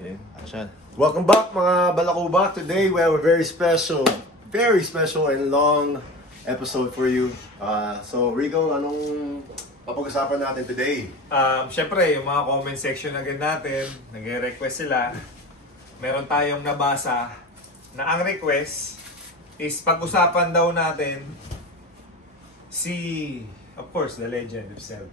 Okay, action. Welcome back mga Balakuba. Today we have a very special and long episode for you. So Rico, anong papag-usapan natin today? Siyempre, yung mga comment section agad natin, nag-request sila. Meron tayong nabasa na ang request is pag-usapan daw natin si, of course, the legend himself,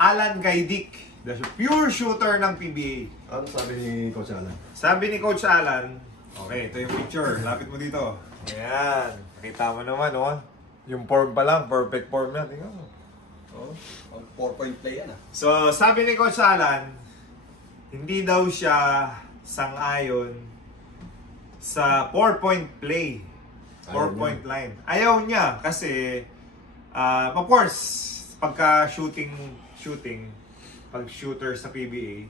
Alan Gaydik, the pure shooter ng PBA. Ano sabi ni Coach Alan? Sabi ni Coach Alan, okay, ito yung picture. Lapit mo dito. Ayan. Nakita mo naman, oh. Yung form pa lang, perfect form na. Tingnan mo. Oh. 4-point play yan, ah. So, sabi ni Coach Alan, hindi daw siya sang-ayon sa 4-point play. 4-point line. Ayaw niya kasi, of course, pagka shooting, pag shooter sa PBA,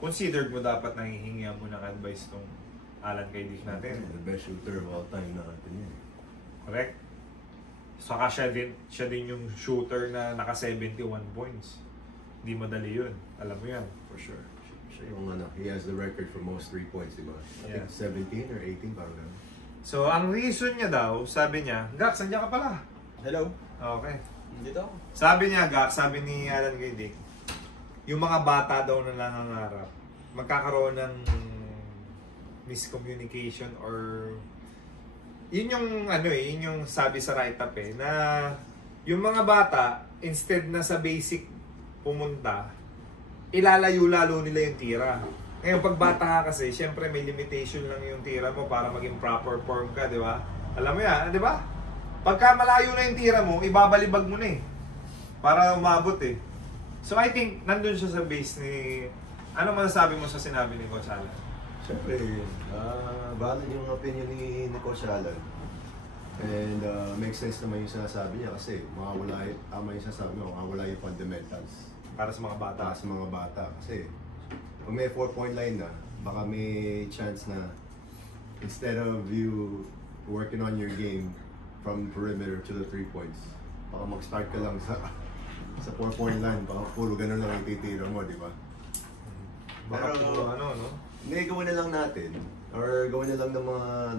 considered mo dapat nahihingihan mo ng advice tong Alan Gaydik natin. The best shooter of all time natin yan. Correct? Saka siya din yung shooter na naka 71 points. Hindi madali yun. Alam mo yan. For sure. Siya yung he has the record for most 3 points, diba? I think 17 or 18, parang gano'n. So, ang reason niya daw, sabi niya, Gax, nandiyan ka pala. Hello? Okay. Dito ako. Sabi niya, Gax, sabi ni Alan Gaydik, yung mga bata daw na nangangarap, magkakaroon ng miscommunication or yun yung yun yung sabi sa write-up na yung mga bata, instead na sa basic pumunta, ilalayo lalo nila yung tira. Ngayon, pag bata ka kasi, syempre may limitation lang yung tira mo para maging proper form ka, di ba? Alam mo yan, di ba? Pagka malayo na yung tira mo, ibabalibag mo na para umabot So I think, nandun siya sa base ni... Ano masasabi mo sa sinabi ni Coach Alan? Siyempre, valid yung opinion ni Coach Alan. And makes sense naman yung sinasabi niya kasi tama yung sinasabi mo, mawawala yung fundamentals. Para sa mga bata. Para sa mga bata. Kasi, kung may 4-point line na, baka may chance na instead of you working on your game from perimeter to the 3 points, baka mag-start ka lang sa 4-point line, baka puro ganun lang yung titira mo, di ba? Baka puro Hindi, gawin na lang natin. Or gawin na lang ng mga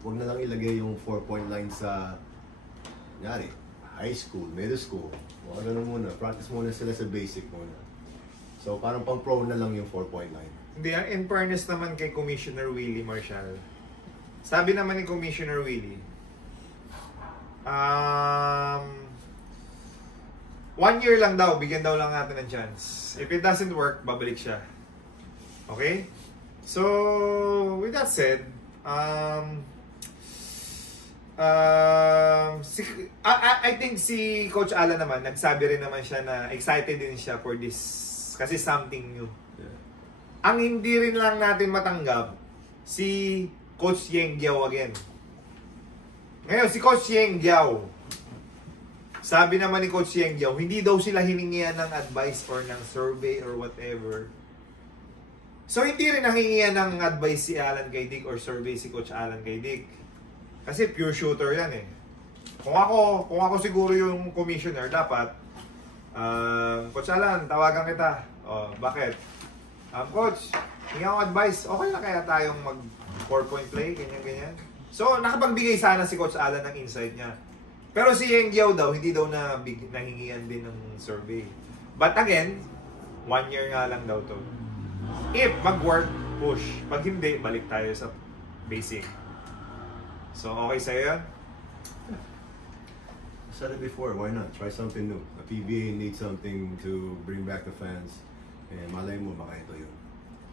wag na lang ilagay yung 4-point line sa high school, middle school. Mga ganun muna. Practice muna sila sa basic muna. So parang pang pro na lang yung 4-point line. Hindi, in fairness naman kay Commissioner Willie Marshall, sabi naman ni Commissioner Willie, 1 year lang daw, bigyan daw lang natin ng chance. If it doesn't work, babalik siya. Okay? So, with that said, I think si Coach Alan naman, nagsabi rin naman siya na excited din siya for this kasi something new. Yeah. Ang hindi rin lang natin matanggap, si Coach Yeng Giao again. Ngayon, si Coach Yeng Giao, sabi naman ni Coach Yeng Giao, hindi daw sila hiningihan ng advice or ng survey or whatever. So, hindi rin nahingihan ng advice si Alan Gaydik or survey si Coach Alan Gaydik. Kasi pure shooter yan Kung ako siguro yung commissioner, dapat, Coach Alan, tawagan kita. Bakit? Coach, hingi akong advice. Okay na kaya tayong mag 4-point play, ganyan-ganyan. So, nakapagbigay sana si Coach Alan ng insight niya. Pero si Yeng Giao daw, hindi daw nahingihan din ng survey. But again, 1 year nga lang daw to. If mag-work, push. Pag hindi, balik tayo sa basic. So, okay sa'yo yan? I said it before, why not? Try something new. A PBA needs something to bring back the fans. And malay mo, baka ito yun.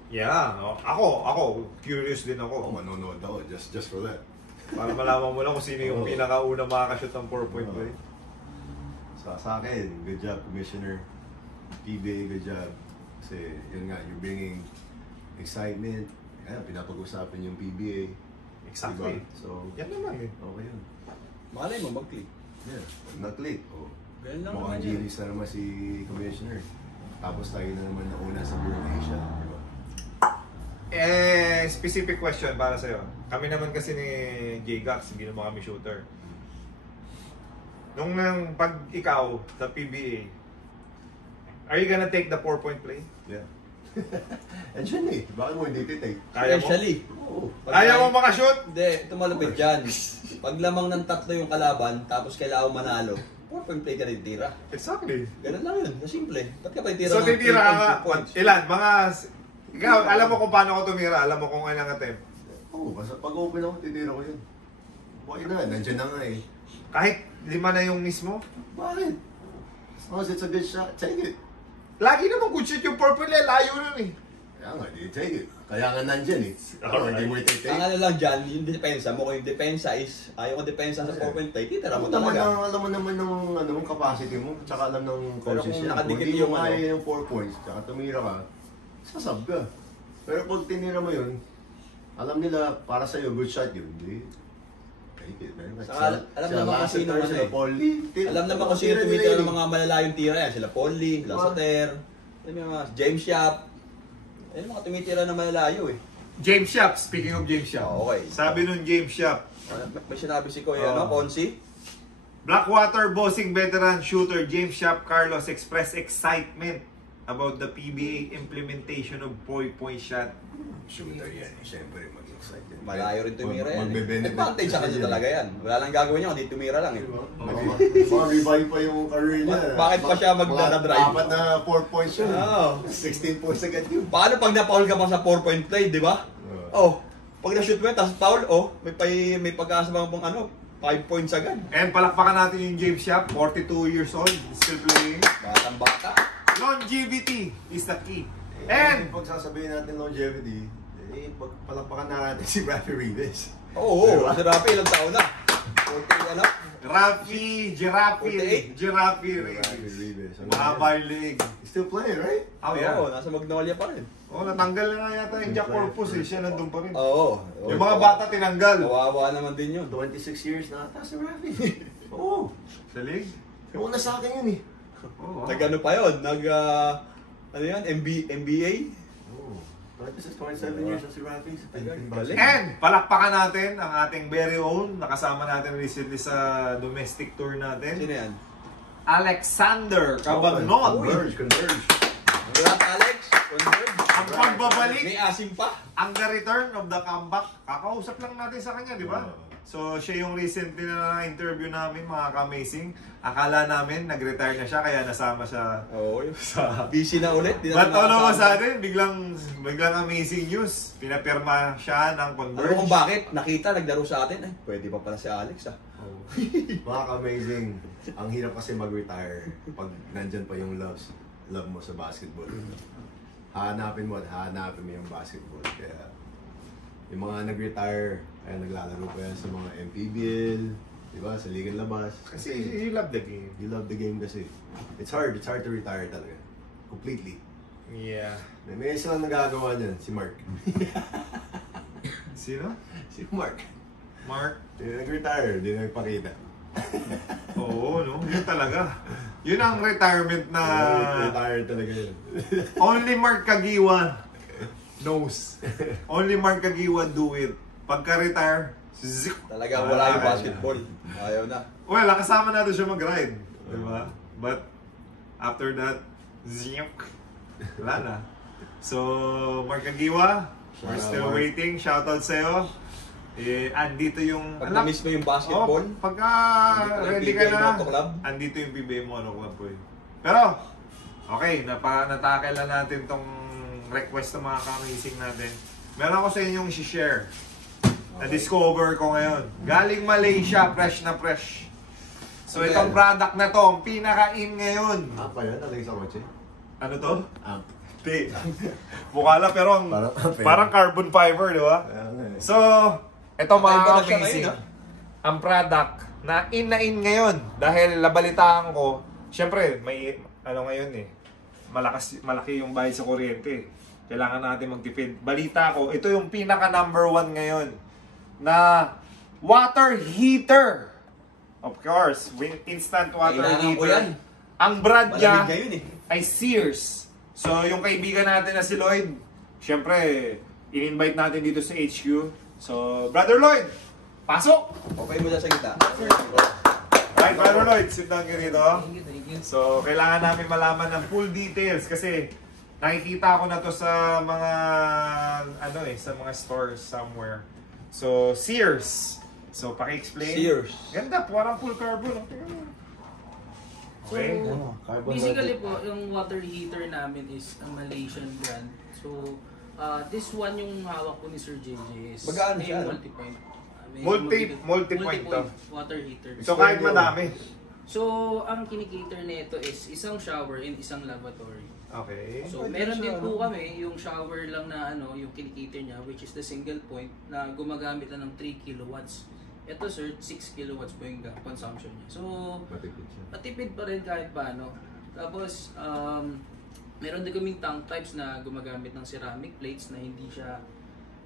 Yeah. Ako, curious din ako. Manonood ako, just for that. Para malaman mo lang kung sino yung pinakauna makakashoot ng 4-point play. So, sa akin, good job, Commissioner. PBA, good job. Kasi, yun nga, you're bringing excitement. Ayan, pinapag-usapan yung PBA. Exactly. Diba? So, yan naman okay yun. Malay mo, mag-click. Yeah, not-late. Ganun lang Mukhang naman yun. genius na naman si Commissioner. Tapos tayo na naman nauna sa buong Asia. Diba? Specific question para sa'yo. Kami naman kasi ni J-Gax, hindi naman kami shooter. Nung pag ikaw sa PBA, are you gonna take the 4-point play? Yeah. Andiyan eh. Bakit mo hindi titake? Kaya mo? Actually, Oo. Kaya mo makashoot? Hindi, ito malupit dyan. Pag lamang ng 3 yung kalaban, tapos kailangan manalo, 4-point play ka rin tira. Exactly. Ganun lang yun, na simple. Ba't ka pa titira So, titira ka nga. 3 points? Ilan? Mga... Ikaw, alam mo kung paano ko tumira. Alam mo kung ilang attempt. Oo, basta pag open ako, titira ko yun. Why na? Nandiyan na nga eh. Kahit 5 na yung mismo. Bakit? As long as it's a good shot, take it. Lagi naman good shot yung purple eh. Layo nun eh. Kaya nga, di take it. Kaya nga nandyan eh. Hindi mo Ang i-take. ano lang dyan, yung depensa mo, kung yung depensa is, ayaw ko depensa sa 4-point play, titira mo talaga. Alam mo naman ng capacity mo, tsaka alam ng Pero coaches kung yan. nakadikit Kung hindi yung mo kaya ano- yung 4 points, tsaka tumira ka, sasab ka. Pero pag tinira mo yun, alam nila para sa'yo, good shot yun. Hindi. Take it, man. Saka alam naman kung sino ano sila eh. Paul Lee. Alam naman kung sino Tira nila tumitira yun ng mga malalayong tira yan. Sila Paul Lee, sila Diba? Soter, alam mo yung mga James Yap. Ayun mga tumitira ng malalayo eh. James Shop. Speaking of James Shop. Oh, okay. Sabi nun James Shop. May sinabi si Kuya, ano, Ponzi? Blackwater bossing veteran shooter James Shop Carlos expressed excitement about the PBA implementation of 4-point shot. Shooter yan, siyempre mag-excited. Malayo rin tumira yan. Magbe-benefit Advantage sa kanya talaga yan. Wala lang gagawin niya, kundi tumira lang eh. Revive pa yung career niya. Bakit pa siya magdadadrive? Apat na 4 points yun. Oo. 16 points agad yun. Paano pag na-foul ka pa sa 4-point play, di ba? Oh, pag na-shoot mo yun, tapos foul, oh, may pag-asa bang ano, 5 points agad. And palakpakan natin yung James Shop, 42 years old, still playing. Batang-bata. Longevity is the key. And And pag sasabihin natin longevity, palakpakan na natin si Rafi Rivas. Oo, si Rafi, ilang taon na? 40, ano? Giraffe Rafi Rivas. Mahaba yung leg. He's still playing, right? Oh, yeah. Oo, nasa Magnolia pa rin. Oh, natanggal na nga yata yung Jack Corpus eh. Siya nandun pa rin. Oo. Yung mga bata tinanggal. Kawawa naman din yun. 26 years na ata si Rafi. Oo. Sa leg? Yung una sa akin yun eh. Oh, wow. Nag-ano pa yun? Ano yan? NBA? Oo. 26, 27 years na si Rafi. Sa Philippine Galing. basketball. And palakpakan natin ang ating very own. Nakasama natin recently sa domestic tour Sino natin. yan? Alexander Cabanot. Converge. Congrats, Alex. Converge. Ang pagbabalik, May asim pa. ang the return of the comeback. Kakausap lang natin sa kanya, di ba? So, siya yung recently na interview namin, mga ka-amazing. Akala namin, nag-retire na siya, kaya nasama siya Oo. sa... Busy na ulit. Di But natin all of a nakasama. sudden, biglang amazing news. Pinapirma siya ng Alam mo Converge. kung bakit? Nakita, naglaro sa atin. Pwede pa pala si Alex ah. Mga ka-amazing. Ang hirap kasi mag-retire pag nandyan pa yung love mo sa basketball. Hanapin mo yung basketball. Kaya yung mga nag-retire, ay naglalaro pa yan sa mga MPBL, di ba? Sa Ligang Labas. Kasi you love the game. You love the game kasi. It's hard to retire talaga. Completely. Yeah. May isa lang nagagawa niyan, si Mark. Sino? Si Mark. Mark? Hindi nag-retire, hindi nagpakita. Oo, no? Yun talaga. Yun ang retirement na Retire talaga yun. only Mark Kagiwa knows. Only Mark Kagiwa do it. Pagka-retire, zik. Talaga wala yung basketball. Ayaw na. Well, kasama natin siya mag-ride. Diba? But, after that, zik. Wala na. So, Mark Kagiwa, we're still Mark. waiting. Shoutout sa'yo. Andito yung... Pag na-miss mo yung basketball, Pagka andito na yung ready ka PBA na, Moto Club. andito yung PBA Moto Club po yun. Pero, okay, natakil na natin tong request ng mga ka-amazing natin. Meron ako sa inyong share. Na-discover ko ngayon. Galing Malaysia, fresh na fresh. So, Ano itong yan? product na to, ang pinaka-in ngayon. Apa yan? Nalagay sa kotse? Ano to? Amp. Di. Bukala, pero ang, Parang- parang carbon fiber, di ba? Kaya nga eh. So, ito mga Kakaiba na siya amazing. ngayon, Ang product na in ngayon dahil nabalitaan ko, syempre may ano ngayon eh. Malaki yung bayad sa kuryente. Kailangan natin magtipid. Balita ko, ito yung pinaka number 1 ngayon na water heater. Of course, instant water Kailangan ko heater. yan. Ang brand niya Malamig ngayon eh. ay Sears. So, yung kaibigan natin na si Lloyd, syempre, in-invite natin dito sa HQ. So, Brother Lloyd, pasok! Okay mo dyan sa gitna. Right, Brother Lloyd, sit down ka rito. So, kailangan namin malaman ng full details kasi Nakikita ko na to sa mga sa mga stores somewhere. So, Sears. So, paki-explain. Sears. Ganda, parang full carbon. Okay. Basically po, yung water heater namin is a Malaysian brand. So, this one yung hawak ko ni Sir JJ is Magkano siya? multi-point. Multi-point to. Water heater. So, kahit madami. So, ang kinikater nito is isang shower and isang lavatory. Okay. So, meron din po kami yung shower lang na yung kinikater niya, which is the single point na gumagamit na ng 3 kilowatts. Ito sir, 6 kilowatts po yung consumption niya. So, matipid pa rin kahit paano. Tapos, meron din kaming tank types na gumagamit ng ceramic plates na hindi siya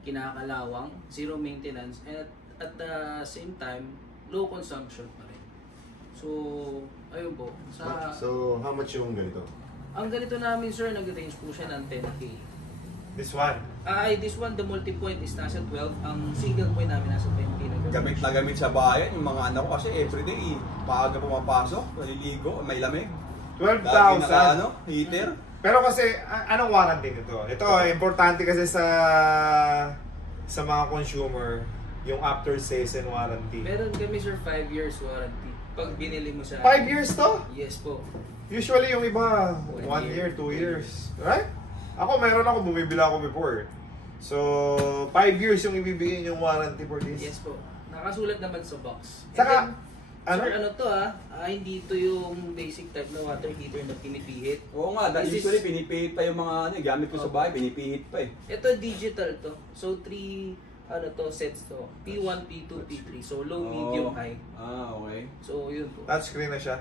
kinakalawang, zero maintenance, and at the same time, low consumption pa rin. So, ayun po. So, how much yung ganito? Ang ganito namin sir, nag-range po siya ng 10K. This one. This one, the multi-point is nasa 12. Ang single point namin nasa 20 na ganun. Gamit na gamit sa bayan, yung mga anak ko kasi everyday, paaga pumapasok, naliligo, may lamig. 12,000. Heater. Pero kasi, anong warranty nito? Ito, importante kasi sa mga consumer, yung after sales and warranty. Meron kami sir 5 years warranty. Pag binili mo sa 5 years to? Yes po. Usually yung iba, 1 1 year, year, 2 2 years. Right? Ako, meron ako, bumibila ako before. So, 5 years yung ibibigay yung warranty for this. Yes po. Nakasulat naman sa box. And Saka, then, sir, ano to hindi to yung basic type na water heater na pinipihit. Oo nga, This is- usually pinipihit pa yung mga gamit ko sa bahay, pinipihit pa eh. Ito digital to. So 3 sets to. P1, P2, P3. So low, medium, high. Okay. So yun po. touchscreen na siya.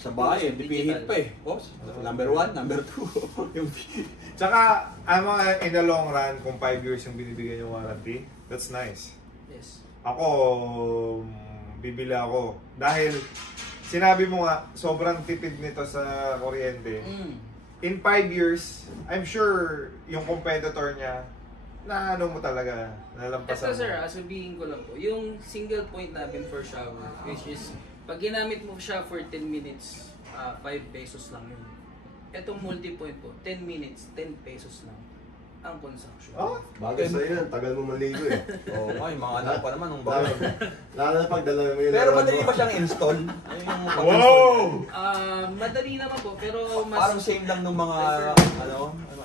Sa bahay, pinipihit pa eh. Number 1, number 2. yung Tsaka, in the long run, kung 5 years yung binibigyan yung warranty, that's nice. Yes. Ako, bibili ako. Dahil, sinabi mo nga, sobrang tipid nito sa kuryente. In 5 years, I'm sure yung competitor niya, na ano mo talaga, nalampasan Ito sir, mo. sabihin ko lang po, yung single point namin for shower, which is, pag ginamit mo siya for 10 minutes, 5 pesos lang yun. Itong multi-point po, 10 minutes, 10 pesos lang ang consumption. Oh, Bagay sa'yo yan, tagal mo maligo eh. Oo nga, yung mga anak pa naman nung Lalo bago. lalo na pag dala mo yun. Pero madali ba siyang install? Ayun yung pag-install. wow! Madali naman po, pero mas... Parang same lang ng mga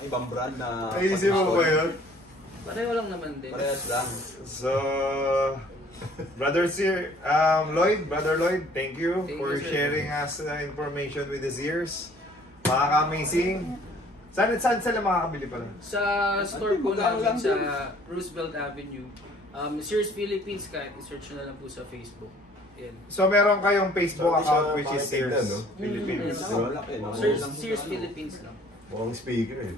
ibang brand na Naisip mo ba yun? Pareho lang naman din. Parehas lang. So, Brother Lloyd, thank you Thank for you, sir. sharing us information with his ears. Makaka-amazing. Saan sila makakabili pala? Sa store po namin sa Roosevelt Avenue, Sears Philippines, kahit i-search na lang po sa Facebook. Yan. So, meron kayong Facebook So, account siya which is pakitignan, Sears no? Philippines. Malaki, no? Sears Philippines lang. Mukhang speaker eh.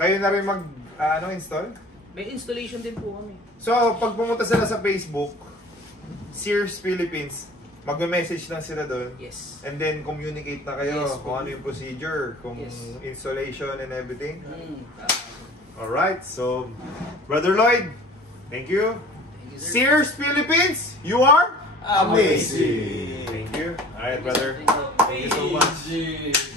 Kayo na rin install? May installation din po kami. So, pag pumunta sila sa Facebook, Sears Philippines, magme-message lang sila doon. Yes. And then, communicate na kayo Yes, kung ano yung procedure, kung Yes. installation and everything. Mm. Alright, so, Brother Lloyd, thank you. Thank you, sir. Sears Philippines, you are Amazing! Thank you. Alright, brother. Thank you. Thank you so much.